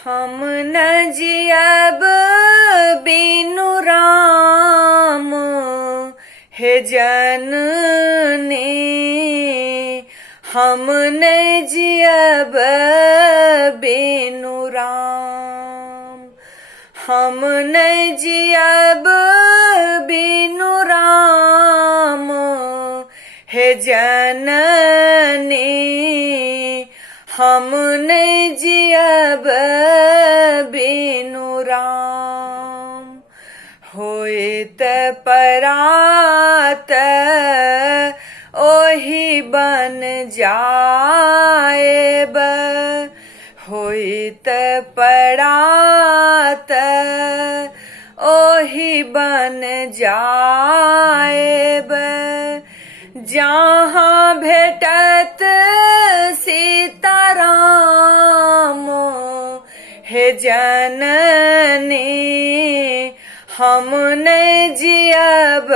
हम न जियब बिनु राम हे जननी, हम न जियब बिनु राम, हम न जियब बिनु राम हे जननी, हम न जियब बिनु राम। होइत परात ओहि बन जाएब, होइत परात ओहि बन जाएब, जहाँ भेटत सीताराम हे जननी, हम न जियब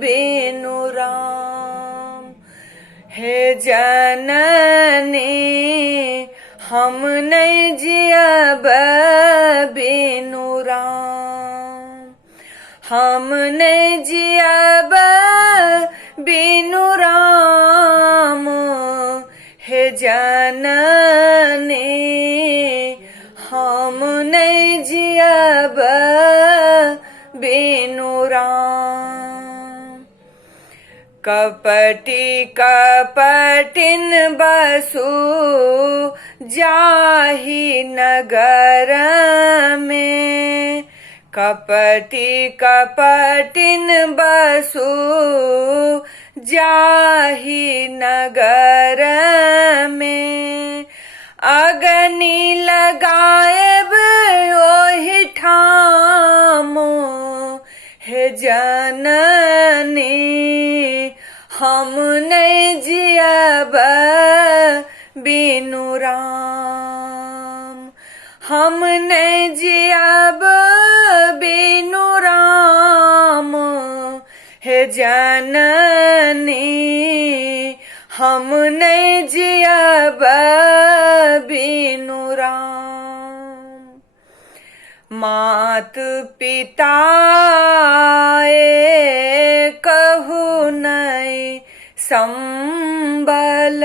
बिनु राम हे जननी, हम न जियब बिनु राम, हम न जियब बिनु राम हे जननी, हम न जियब बिनु राम। कपटी कपटिन बसु जाहि नगर में, कपटी कपटिन बसु जाहि नगर में, अगनि लगाएब ओहि ठाम हे जननी, हम न जियब बिनु राम, हम न जियब बिनु राम हे जननी, हम न जियब बिनु राम। मात पिता कहु नहीं संबल,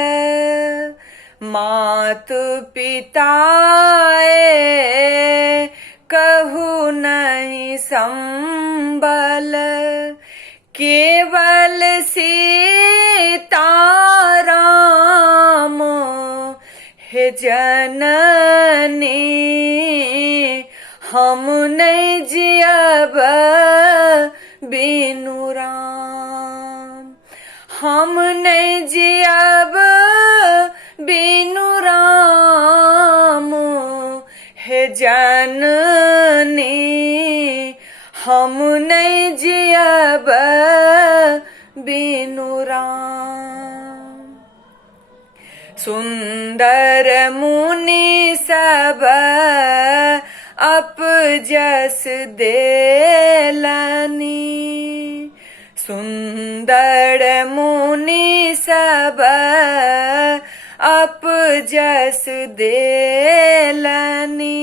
मात पिता कहु नहीं संबल, केवल सीताराम हे जननी, हम न जियब बिनु राम, हम न जियब बिनु राम हे जननी, हम न जियब बिनु राम। सुंदर मुनि सब अपजस देलनी, सुंदर मुनि सब अपजस देलनी,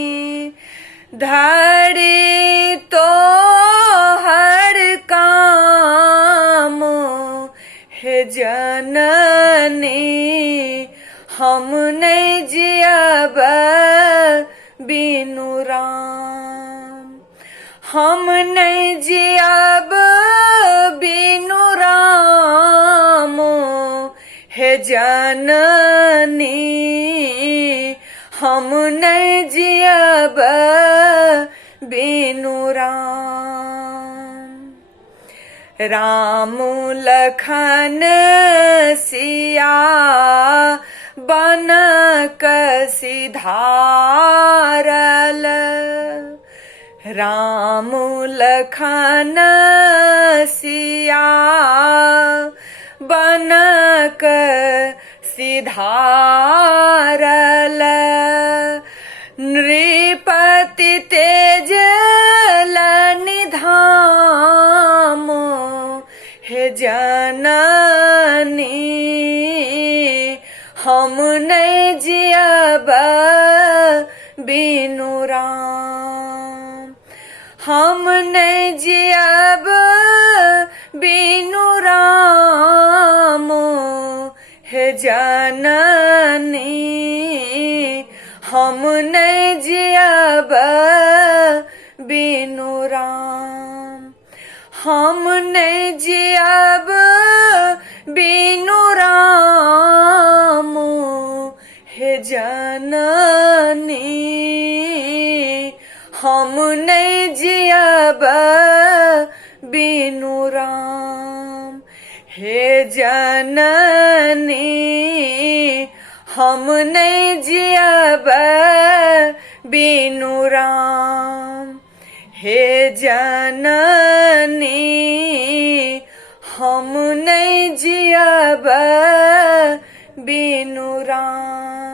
धरि तो हर काम हे जननी, हम न जियब बिनु राम, हम न जियब बिनु राम हे जननी, हम न जियब बिनु राम। राम लखन सिया बनक सिधारल, राम लखन सिया बनक सिधारल, नृपति तेज निधाम हे जननी, हम न जियब बिनु राम। हम नहीं जियब बिनु राम हे जननी, हम नहीं जियब बिनु राम। हम नहीं जियब बिनु राम हे जननी, हम नहीं जियब बिनु राम हे जननी, हम नहीं जियब बिनु राम हे जननी, हम नहीं जियब बिनु राम।